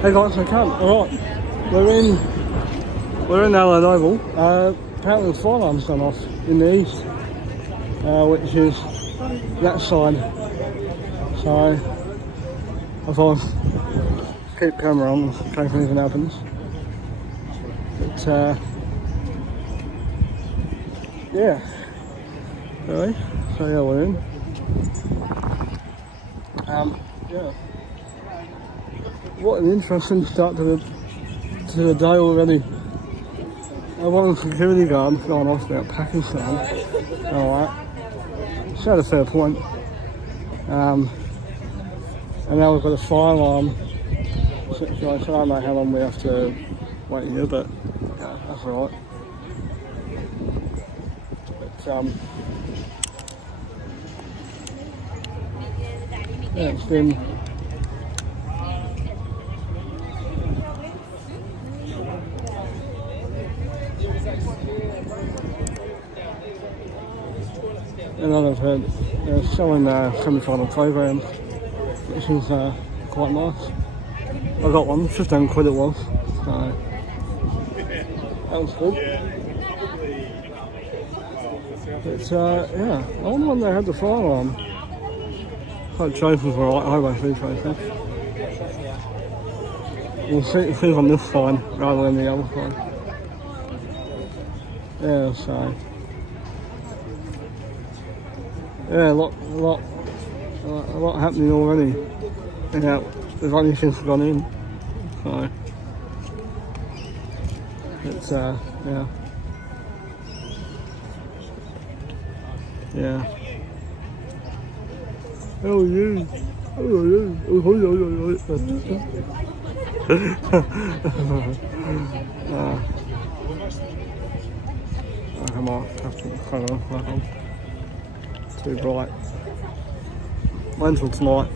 Hey guys, I come. Alright. We're in Allied Oval. Apparently the fire alarm's gone off in the east. Which is that side. So I thought I'd keep the camera on in case anything happens. But yeah. Anyway, so yeah, we're in. Yeah. What an interesting start to the day already. One security guard gone off about Pakistan. Alright. She had a fair point. And now we've got a fire alarm situation. I don't know how long we have to wait here, but yeah, that's alright. But yeah, it's been and then I've heard they're showing semi-final programs, which is quite nice. I got one, £15 it was, so that was good. But yeah, I wonder when they had the fire alarm. Hope trophies were alright, I hope I see trophies. We'll see on this side rather than the other side. Yeah, so yeah, a lot happening already. Yeah, there's only since gone in. So it's yeah. Yeah. Oh you. Oh you. Come on, have to cut off that one. Too bright. Wait until tonight.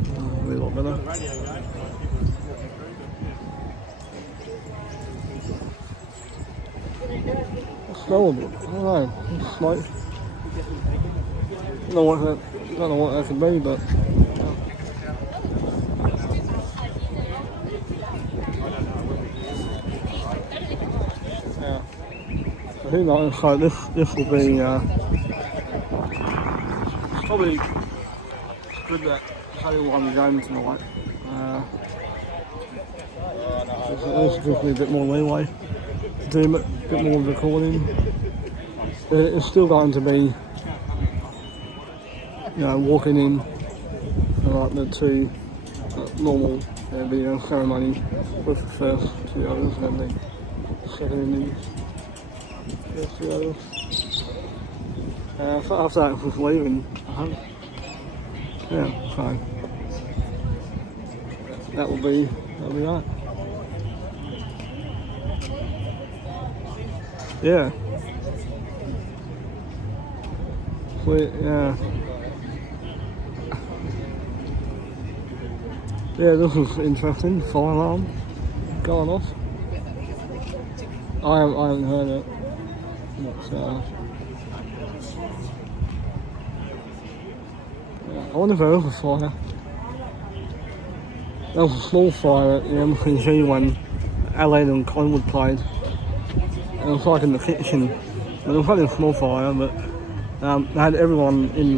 It'll be a lot better. I smell a bit. I don't know. Smoke. Don't know what that could be, but yeah. So who knows? So this will be probably good that there's only one game tonight. There's definitely a bit more leeway to do a bit more recording. It's still going to be, you know, walking in like the two normal video ceremony with the first two others and then the second innings. First two others. So after that, was leaving. Yeah, so that'll be that. Yeah. Yeah. Yeah, this was interesting. Fire alarm going off. I haven't heard it. But, I wonder if there was a fire. There was a small fire at the MCG when Adelaide and Collingwood played. It was like in the kitchen. It was only a small fire, but they had everyone in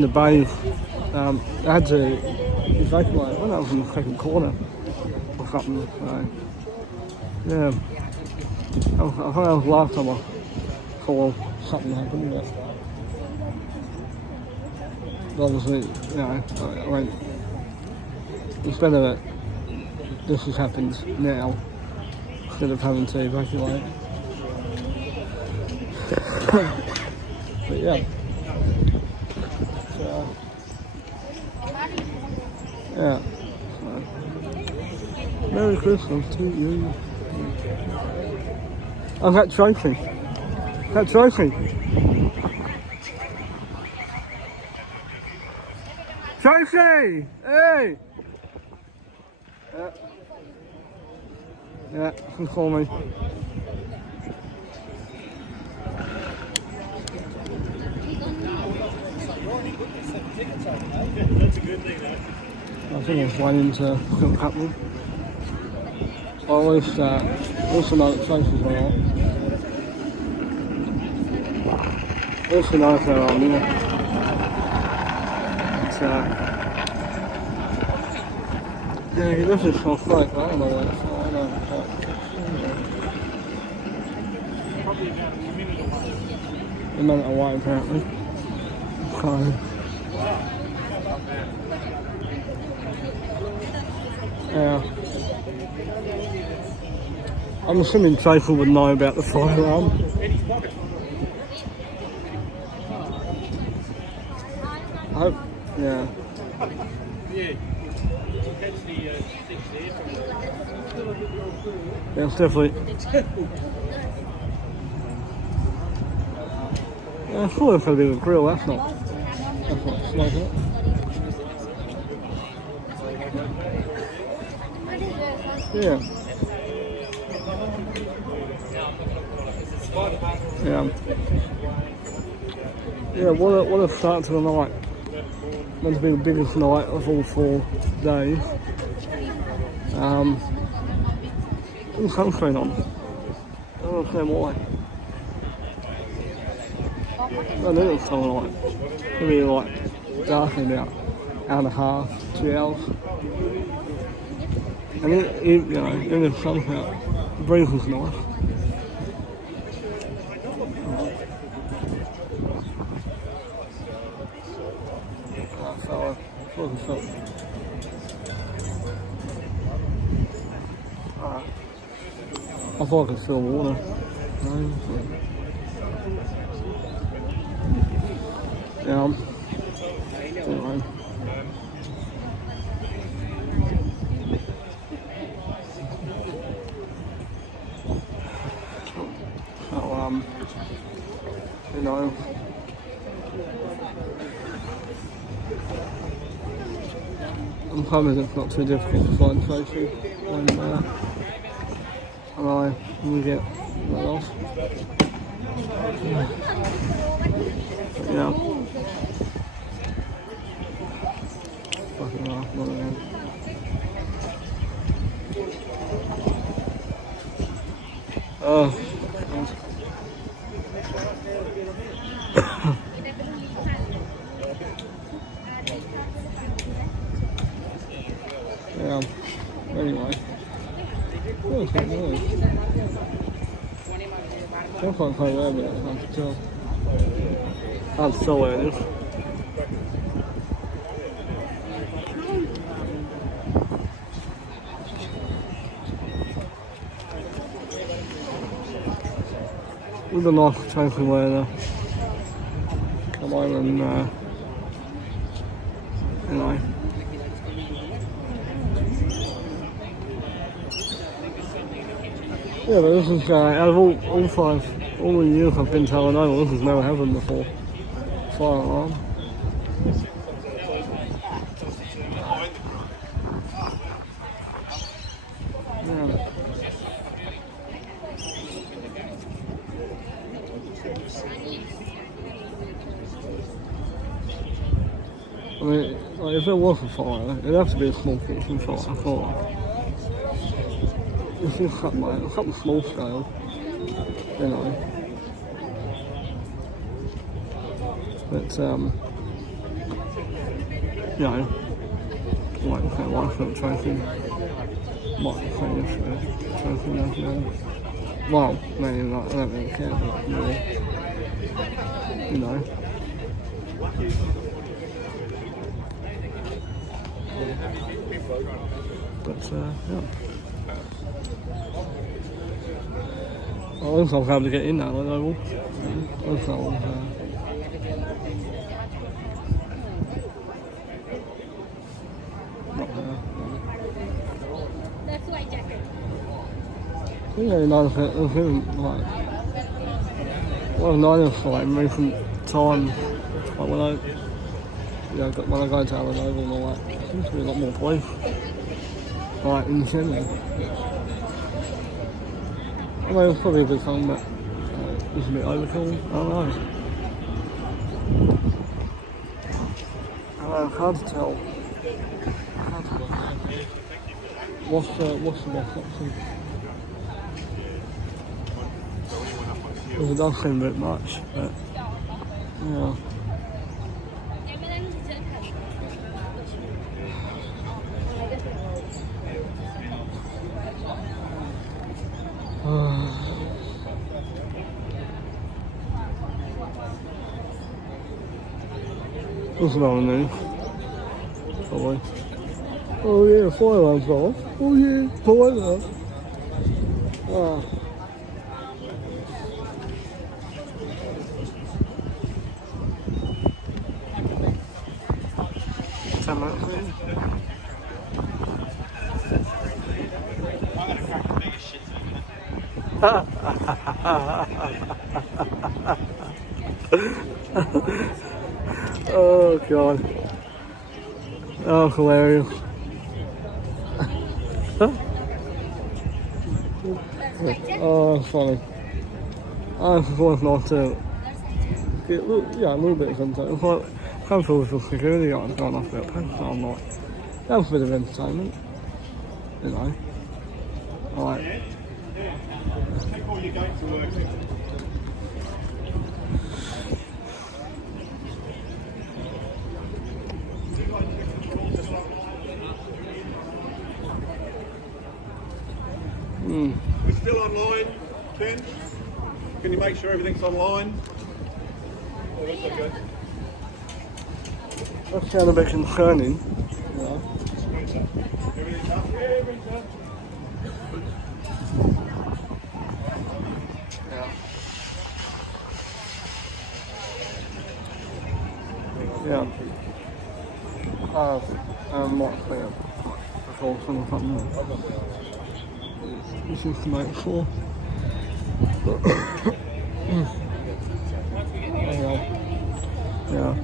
the bays. They had to evacuate. Well, that was in the second quarter or something. So yeah, I think that was the last time I saw something happen. But obviously, you know, I mean, it's better that this has happened now instead of having to evacuate. But yeah. So, yeah. So, Merry Christmas to you. Oh, that trophy. That trophy. Tracy! Hey! Yeah, come call me. That's a good thing, though. I think it's one into Quilt Company. Or at least also know that faces are on. Also know if they're on, you know. It's yeah, he lives in South Lake, I don't know where it's from, I don't know. A minute away apparently. So yeah. I'm assuming Tracy would know about the fire alarm. I hope, yeah. Yeah, it's definitely. Yeah, I thought it was going to be a grill, that's not smoke, is it? Yeah. Yeah. Yeah, what a start to the night. Meant to be the biggest night of all 4 days. All sunscreen on. I don't understand why. I knew it was so light. It'll be like dark in about an hour and a half, 2 hours. And you know, even if the sun's out, the breeze was nice. So I wasn't so. I thought I could feel water. Yeah. Anyway. So, you know. I'm hoping it's not too difficult to find Tracy when we get that off. Yeah. Fucking laugh, not again. Oh. Yeah. Anyway. What was that noise? I can't quite where, but I can tell. Can't tell where it is. With a nice trophy where come on and anyway. Yeah, but this is out of all 5, all the years I've been to Illinois, this has never happened before. Fire alarm. Yeah. I mean, like, if there was a fire, it'd have to be a small kitchen fire, I thought. It's just something small scale, you know. But, you know, like I say, one foot trophy, might say this trophy, you know. Well, maybe not, I don't really care, but, you know. But, yeah. Well, at least I'll be able to get in that level. At least I'll, not there. I think really nice that it's even like, well, nice for like recent times, like when I, you know, when I go to Allen Oval and all that, there seems to be a lot more police, like in general. I mean, it's probably a good thing, but it's a bit overkill, I don't know. It's hard to tell. what's the best option? It does seem a bit much, but yeah. That's not new. Probably. Oh yeah, fire alarm's off. Oh yeah, fire alarm. Ah. Ten minutes, please. Oh god. Oh, hilarious. Oh, funny. I just want not to get a little bit of content. It's like, I'm full of security guards going off their pants, so I'm like, that's a bit of entertainment, you know. Like, before you go to work. We're still online, Ken? Can you make sure everything's online? Oh, that's okay. that sounds a bit concerning, you know. Everything's up? Yeah, everything's up. Yeah. Might be a precaution or something. This is to make sure. Yeah.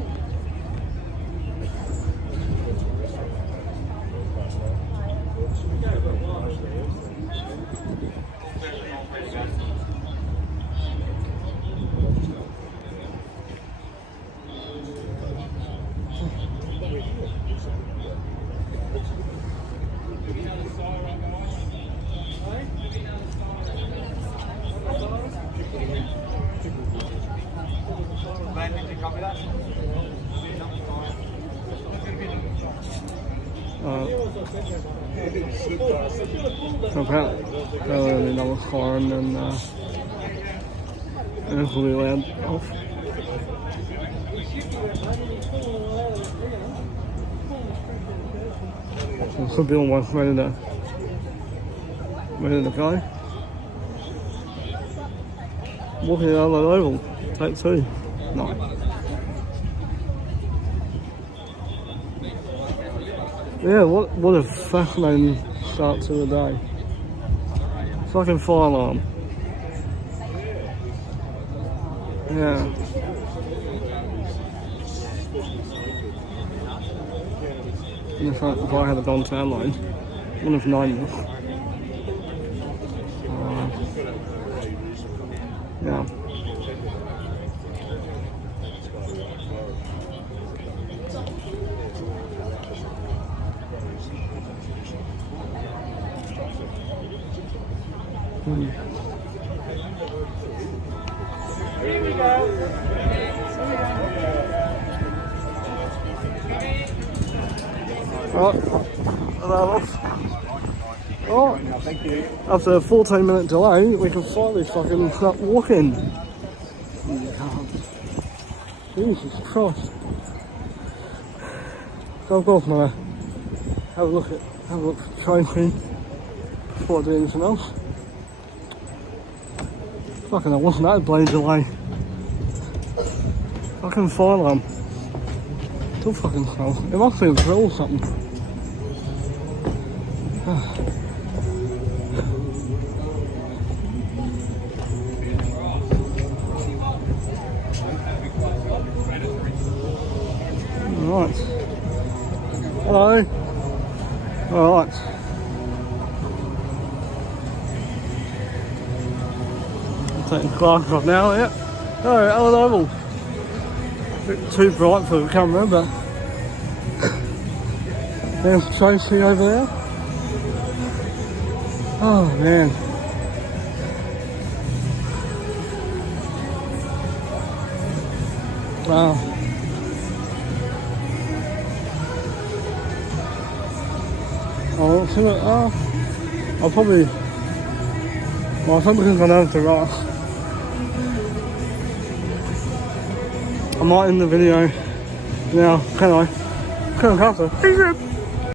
Apparently that was foreign and it's really loud off. So could be almost ready to go. Walking down the oval, take two. No. Yeah, what a fascinating start to the day. Fucking fire alarm. Yeah. And if I had gone to airline, I wouldn't have known this. Yeah. Here we go. Right. Thank you. After a 14-minute delay, we can finally fucking start walking. Jesus Christ. So I've got my have a look at the train fee before I do anything else. Fucking, I wasn't that bloody delay. Fucking fire alarm. Still fucking smells. It must be a drill or something. Right. Hello. Alright. I'm taking the glasses off now, yeah. Oh, Alan Oval. A bit too bright for the camera, but there's Tracy over there. Oh man. Wow. Oh, I'll probably. Well, I think we can go down to Rock. I might end the video now, can I? Can I have to?